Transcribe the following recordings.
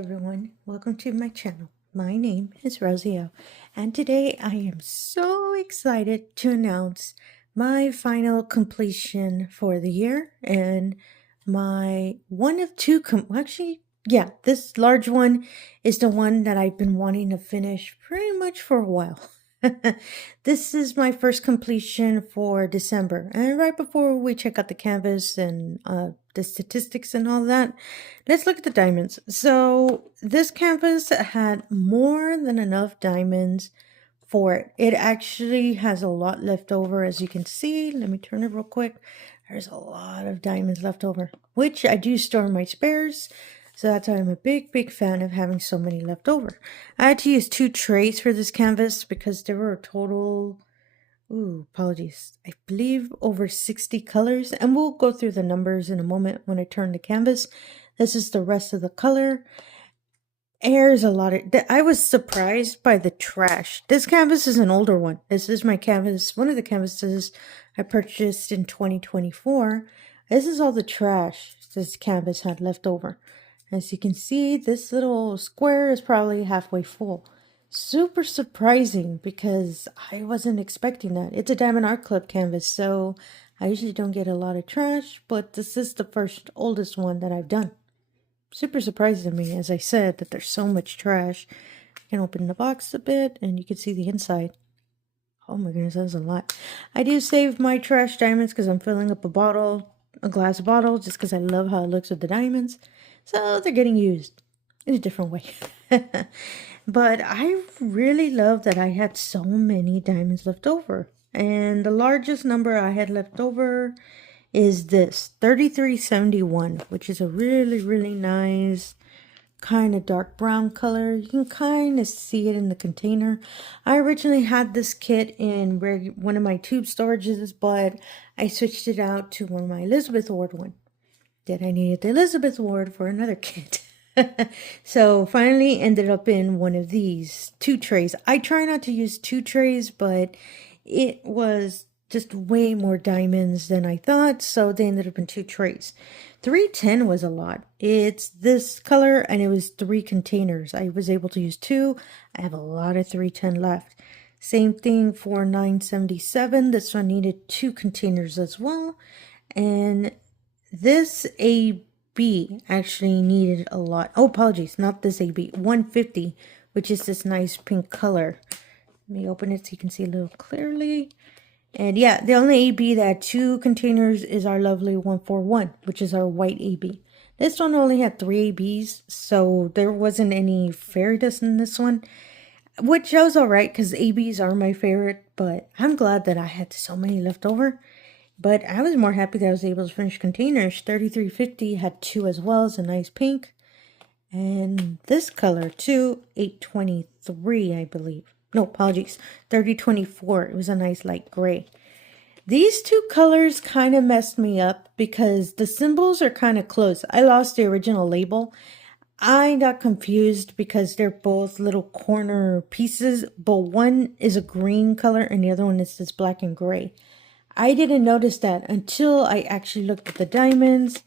everyone, welcome to my channel. My name is Rosy O, and today I am so excited to announce my final completion for the year and my one of two, this large one is the one that I've been wanting to finish pretty much for a while. This is my first completion for December, and right before we check out the canvas and the statistics and all that, let's look at the diamonds. So this canvas had more than enough diamonds for it. It actually has a lot left over, as you can see. Let me turn it real quick. There's a lot of diamonds left over, which I do store in my spares. So that's why I'm a big fan of having so many left over. I had to use 2 trays for this canvas because there were a total, apologies, I believe over 60 colors. And we'll go through the numbers in a moment when I turn the canvas. This is the rest of the color. There's a lot of, I was surprised by the trash. This canvas is an older one. This is my canvas, one of the canvases I purchased in 2024. This is all the trash this canvas had left over. As you can see, this little square is probably halfway full. Super surprising because I wasn't expecting that. It's a diamondartclub canvas, so I usually don't get a lot of trash, but this is the first oldest one that I've done. Super surprising to me, as I said, that there's so much trash. I can open the box a bit and you can see the inside. Oh my goodness, that's a lot. I do save my trash diamonds because I'm filling up a glass bottle, just because I love how it looks with the diamonds. So they're getting used in a different way. But I really love that I had so many diamonds left over. And the largest number I had left over is this 3371, which is a really nice kind of dark brown color. You can kind of see it in the container. I originally had this kit in one of my tube storages, but I switched it out to one of my Elizabeth Ward one. That I needed the Elizabeth Ward for another kit. So finally ended up in one of these 2 trays. I try not to use 2 trays, but it was just way more diamonds than I thought, so they ended up in 2 trays. 310 was a lot. It's this color and it was 3 containers. I was able to use 2. I have a lot of 310 left. Same thing for 977. This one needed 2 containers as well. And this AB actually needed a lot. Oh, apologies, not this AB. 150, which is this nice pink color. Let me open it so you can see a little clearly. And yeah, the only AB that had 2 containers is our lovely 141, which is our white AB. This one only had 3 ABs, so there wasn't any fairy dust in this one, which I was alright because ABs are my favorite, but I'm glad that I had so many left over. But I was more happy that I was able to finish containers. 3350 had 2 as well as a nice pink. And this color too, 823, I believe. No, apologies, 3024. It was a nice light gray. These 2 colors kind of messed me up because the symbols are kind of close. I lost the original label. I got confused because they're both little corner pieces, but one is a green color and the other one is this black and gray. I didn't notice that until I actually looked at the diamonds.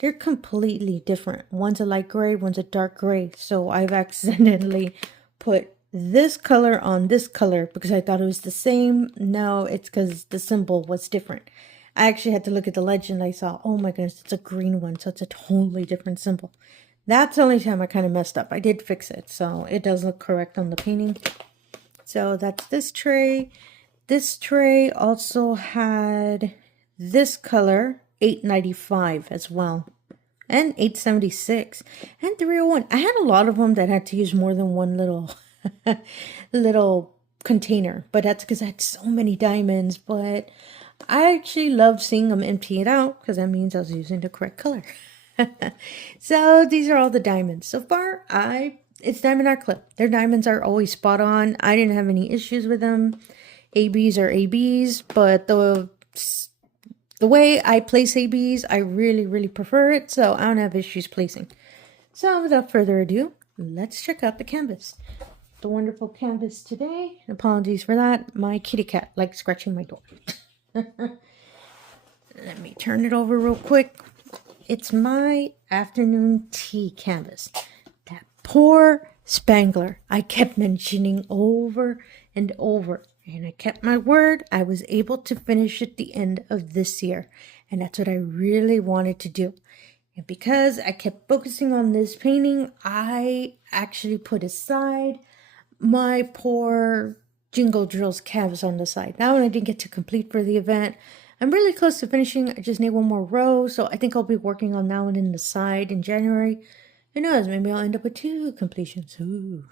They're completely different. One's a light gray, one's a dark gray. So I've accidentally put this color on this color because I thought it was the same. No, it's because the symbol was different. I actually had to look at the legend. I saw, oh my goodness, it's a green one. So it's a totally different symbol. That's the only time I kind of messed up. I did fix it. So it does look correct on the painting. So that's this tray. This tray also had this color, 895 as well, and 876, and 301. I had a lot of them that had to use more than one little container, but that's because I had so many diamonds. But I actually loved seeing them empty it out because that means I was using the correct color. So these are all the diamonds. So far, it's diamondartclub. Their diamonds are always spot on. I didn't have any issues with them. ABs are ABs, but the way I place ABs, I really prefer it, so I don't have issues placing. So without further ado, let's check out the canvas. The wonderful canvas today. Apologies for that. My kitty cat likes scratching my door. Let me turn it over real quick. It's my afternoon tea canvas. poor Spangler. I kept mentioning over and over, and I kept my word. I was able to finish at the end of this year, and that's what I really wanted to do. And because I kept focusing on this painting, I actually put aside my poor Jingle Drills canvas on the side. That one I didn't get to complete for the event. I'm really close to finishing. I just need one more row, so I think I'll be working on that one in the side in January. Who knows, maybe I'll end up with 2 completions. Ooh.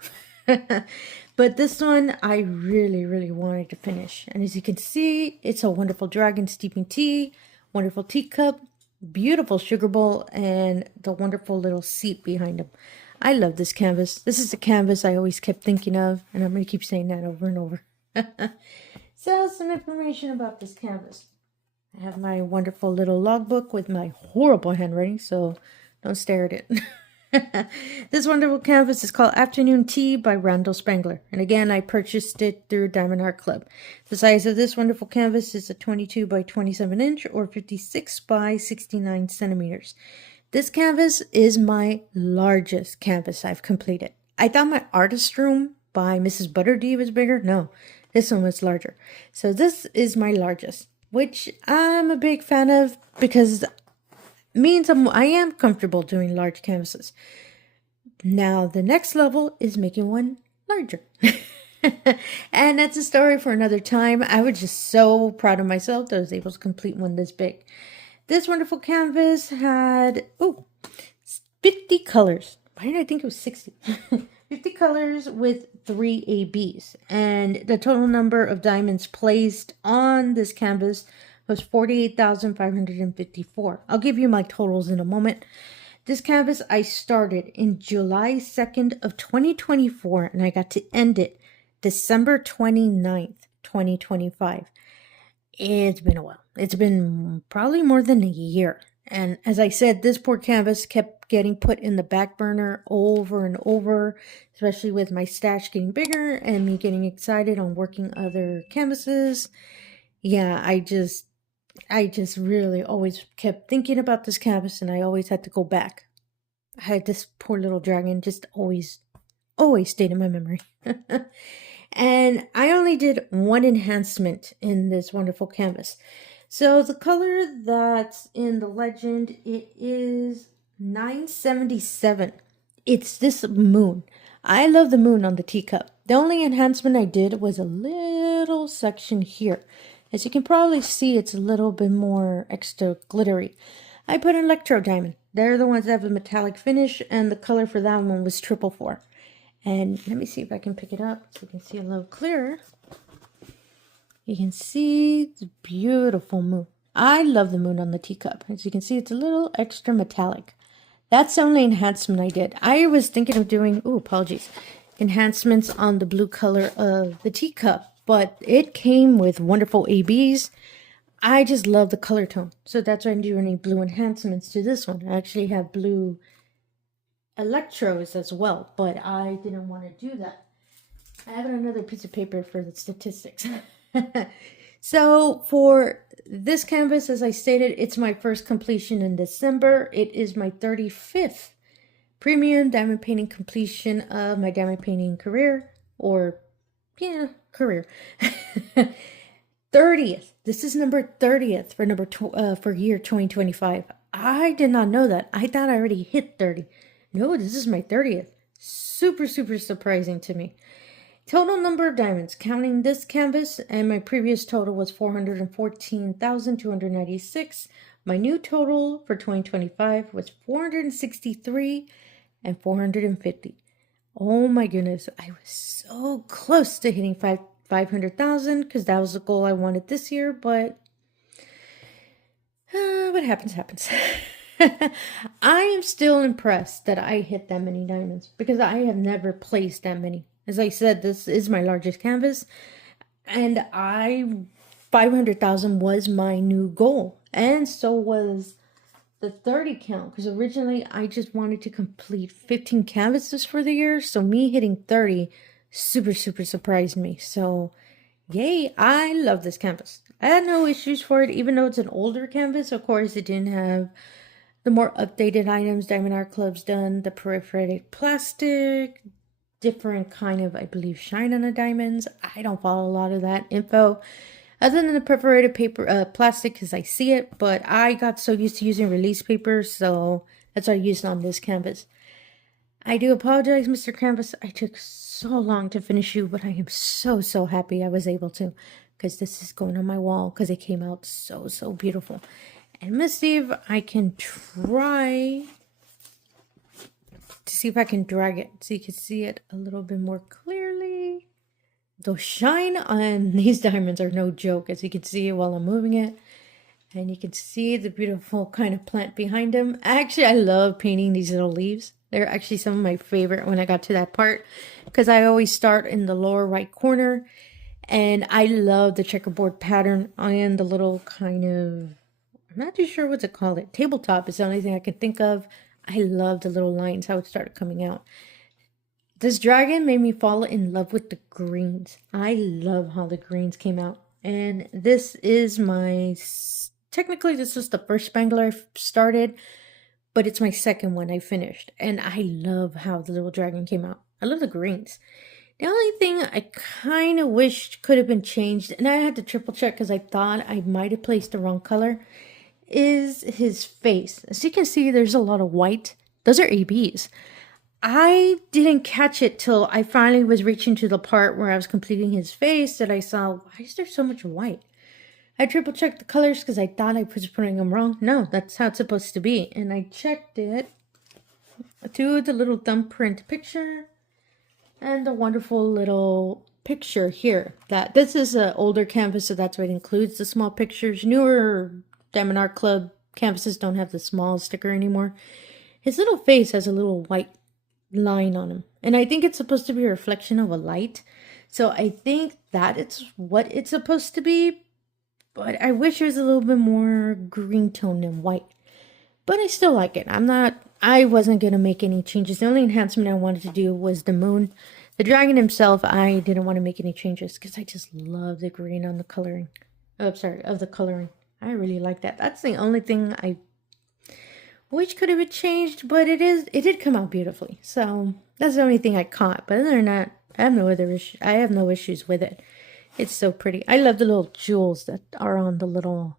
But this one I really, really wanted to finish. And as you can see, it's a wonderful dragon steeping tea, wonderful teacup, beautiful sugar bowl, and the wonderful little seat behind him. I love this canvas. This is the canvas I always kept thinking of, and I'm going to keep saying that over and over. So, some information about this canvas. I have my wonderful little logbook with my horrible handwriting, so don't stare at it. This wonderful canvas is called Afternoon Tea by Randall Spangler. And again, I purchased it through diamondart.club. The size of this wonderful canvas is a 22 by 27 inch or 56 by 69 centimeters. This canvas is my largest canvas I've completed. I thought my artist room by Mrs. Butterdee was bigger. No, this one was larger. So this is my largest, which I'm a big fan of because means I am comfortable doing large canvases. Now the next level is making one larger. And that's a story for another time. I was just so proud of myself that I was able to complete one this big. This wonderful canvas had 50 colors. Why did I think it was 60? 50 colors with 3 ABs. And the total number of diamonds placed on this canvas was 48,554. I'll give you my totals in a moment. This canvas I started in July 2nd of 2024, and I got to end it December 29th, 2025. It's been a while. It's been probably more than a year. And as I said, this poor canvas kept getting put in the back burner over and over, especially with my stash getting bigger and me getting excited on working other canvases. Yeah, I just really always kept thinking about this canvas, and I always had to go back. I had this poor little dragon just always stayed in my memory. And I only did one enhancement in this wonderful canvas. So the color that's in the legend, it is 977. It's this moon. I love the moon on the teacup. The only enhancement I did was a little section here. As you can probably see, it's a little bit more extra glittery. I put an electro diamond. They're the ones that have a metallic finish, and the color for that one was 444. And let me see if I can pick it up so you can see a little clearer. You can see the beautiful moon. I love the moon on the teacup. As you can see, it's a little extra metallic. That's the only enhancement I did. I was thinking of doing, enhancements on the blue color of the teacup, but it came with wonderful ABs. I just love the color tone. So that's why I'm doing any blue enhancements to this one. I actually have blue electrodes as well, but I didn't want to do that. I have another piece of paper for the statistics. So for this canvas, as I stated, it's my first completion in December. It is my 35th premium diamond painting completion of my diamond painting career, career. 30th. This is number 30th for year 2025. I did not know that. I thought I already hit 30. No, this is my 30th. Super, super surprising to me. Total number of diamonds, counting this canvas, and my previous total was 414,296. My new total for 2025 was 463 and 450. Oh my goodness, I was so close to hitting 500,000 because that was the goal I wanted this year, but what happens, happens. I am still impressed that I hit that many diamonds because I have never placed that many. As I said, this is my largest canvas, and 500,000 was my new goal, and so was the 30 count, because originally I just wanted to complete 15 canvases for the year, so me hitting 30 super, super surprised me. So, yay, I love this canvas. I had no issues for it, even though it's an older canvas. Of course, it didn't have the more updated items. Diamond Art Club's done the perforated plastic, different kind of, I believe, shine on the diamonds. I don't follow a lot of that info other than the perforated paper, plastic, because I see it, but I got so used to using release paper, so that's what I used on this canvas. I do apologize, Mr. Canvas. I took so long to finish you, but I am so happy I was able to, because this is going on my wall because it came out so beautiful. And let's see if I can try to see if I can drag it so you can see it a little bit more clearly. The shine on these diamonds are no joke, as you can see while I'm moving it. And you can see the beautiful kind of plant behind them. Actually, I love painting these little leaves. They're actually some of my favorite when I got to that part, because I always start in the lower right corner. And I love the checkerboard pattern on the little kind of, I'm not too sure what to call it. Tabletop is the only thing I can think of. I love the little lines, how it started coming out. This dragon made me fall in love with the greens. I love how the greens came out. And this is my, technically this was the first spangler I started, but it's my second one I finished. And I love how the little dragon came out. I love the greens. The only thing I kind of wished could have been changed, and I had to triple check because I thought I might have placed the wrong color, is his face. As you can see, there's a lot of white. Those are ABs. I didn't catch it till I finally was reaching to the part where I was completing his face that I saw, why is there so much white? I triple checked the colors because I thought I was putting them wrong. No, that's how it's supposed to be. And I checked it to the little thumbprint picture and the wonderful little picture here. That this is an older canvas, so that's why it includes the small pictures. Newer Diamond Art Club canvases don't have the small sticker anymore. His little face has a little white line on him, and I think it's supposed to be a reflection of a light, so I think that it's what it's supposed to be, but I wish it was a little bit more green tone than white. But I still like it. I wasn't gonna make any changes. The only enhancement I wanted to do was the moon. The dragon himself, I didn't want to make any changes because I just love the green on the coloring. Oh, sorry, of the coloring. I really like that. That's the only thing I which could have been changed, but it did come out beautifully. So that's the only thing I caught. But other than that, I have no other issue. I have no issues with it. It's so pretty. I love the little jewels that are on the little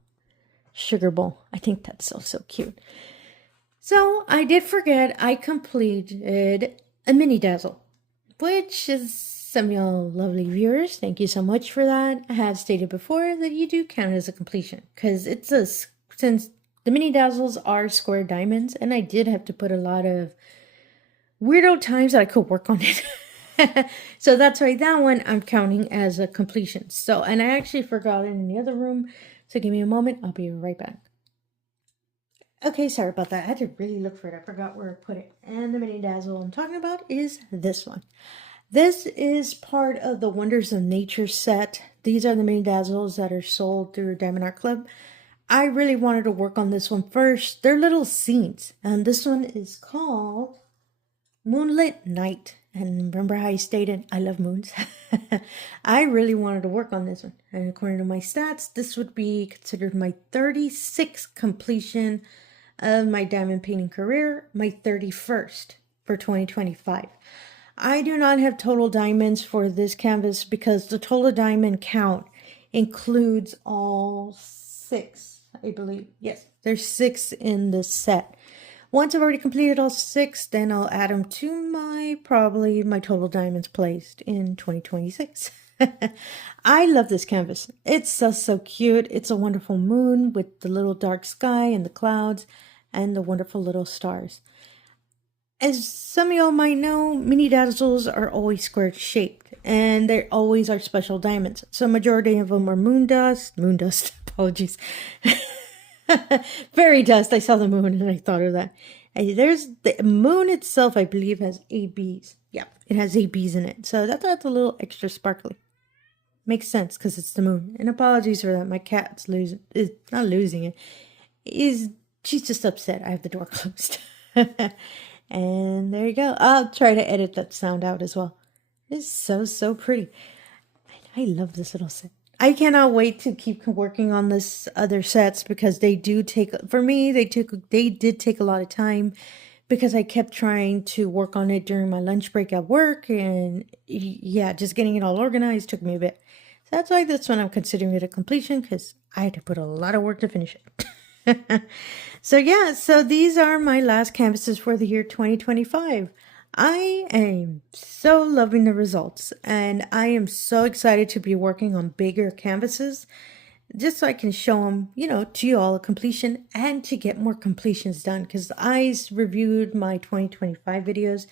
sugar bowl. I think that's so cute. So I did forget I completed a mini dazzle, which is some of y'all lovely viewers. Thank you so much for that. I have stated before that you do count as a completion because it's a, since the mini dazzles are square diamonds, and I did have to put a lot of weirdo times that I could work on it. So that's why that one I'm counting as a completion. So, and I actually forgot it in the other room. So give me a moment. I'll be right back. Okay, sorry about that. I had to really look for it. I forgot where I put it. And the mini dazzle I'm talking about is this one. This is part of the Wonders of Nature set. These are the mini dazzles that are sold through Diamond Art Club. I really wanted to work on this one first. They're little scenes. And this one is called Moonlit Night. And remember how I stated, I love moons. I really wanted to work on this one. And according to my stats, this would be considered my 36th completion of my diamond painting career, my 31st for 2025. I do not have total diamonds for this canvas because the total diamond count includes all 6, I believe. Yes, there's 6 in this set. Once I've already completed all 6, then I'll add them to probably my total diamonds placed in 2026. I love this canvas. It's so cute. It's a wonderful moon with the little dark sky and the clouds and the wonderful little stars. As some of y'all might know, mini dazzles are always square shaped, and they always are special diamonds. So majority of them are moon dust, apologies. Fairy dust. I saw the moon and I thought of that. And there's the moon itself, I believe, has ABs. Yeah, it has ABs in it. So that's a little extra sparkly. Makes sense because it's the moon. And apologies for that. My cat's is not losing it. She's just upset. I have the door closed. And there you go. I'll try to edit that sound out as well. It's so pretty. I love this little set. I cannot wait to keep working on this other sets because they do take, for me, they did take a lot of time because I kept trying to work on it during my lunch break at work, and yeah, just getting it all organized took me a bit. So that's why this one I'm considering it a completion, because I had to put a lot of work to finish it. So yeah, so these are my last canvases for the year 2025. I am so loving the results, and I am so excited to be working on bigger canvases just so I can show them, to you all a completion and to get more completions done, because I reviewed my 2025 videos,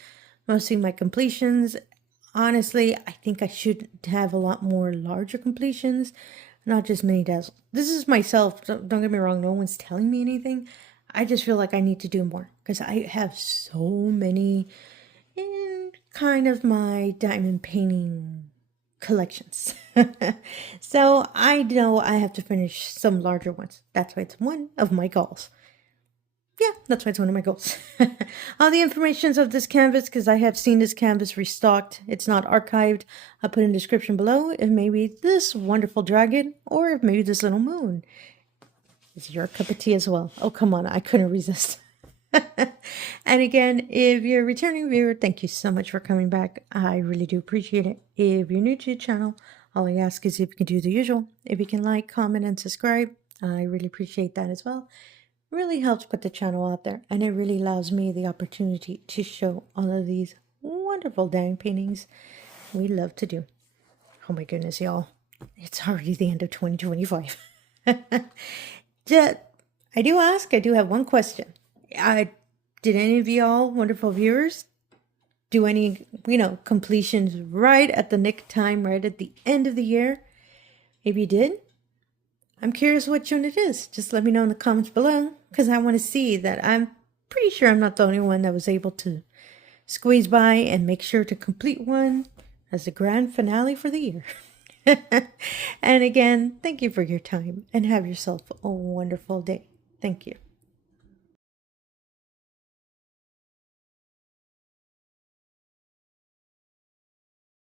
mostly my completions. Honestly, I think I should have a lot more larger completions, not just mini dazzles. This is myself, don't get me wrong, no one's telling me anything. I just feel like I need to do more because I have so many in kind of my diamond painting collections. So I know I have to finish some larger ones. That's why it's one of my goals. Yeah, that's why it's one of my goals. All the informations of this canvas, because I have seen this canvas restocked. It's not archived. I'll put in the description below if maybe this wonderful dragon or if maybe this little moon is your cup of tea as well. Oh, come on. I couldn't resist. And again, if you're a returning viewer, thank you so much for coming back. I really do appreciate it. If you're new to the channel, all I ask is if you can do the usual. If you can like, comment, and subscribe, I really appreciate that as well. It really helps put the channel out there, and it really allows me the opportunity to show all of these wonderful diamond paintings we love to do. Oh my goodness, y'all. It's already the end of 2025. I do have one question. Did any of y'all wonderful viewers do any, completions right at the nick time, right at the end of the year? If you did, I'm curious what unit it is. Just let me know in the comments below, because I want to see that. I'm pretty sure I'm not the only one that was able to squeeze by and make sure to complete one as the grand finale for the year. And again, thank you for your time and have yourself a wonderful day. Thank you.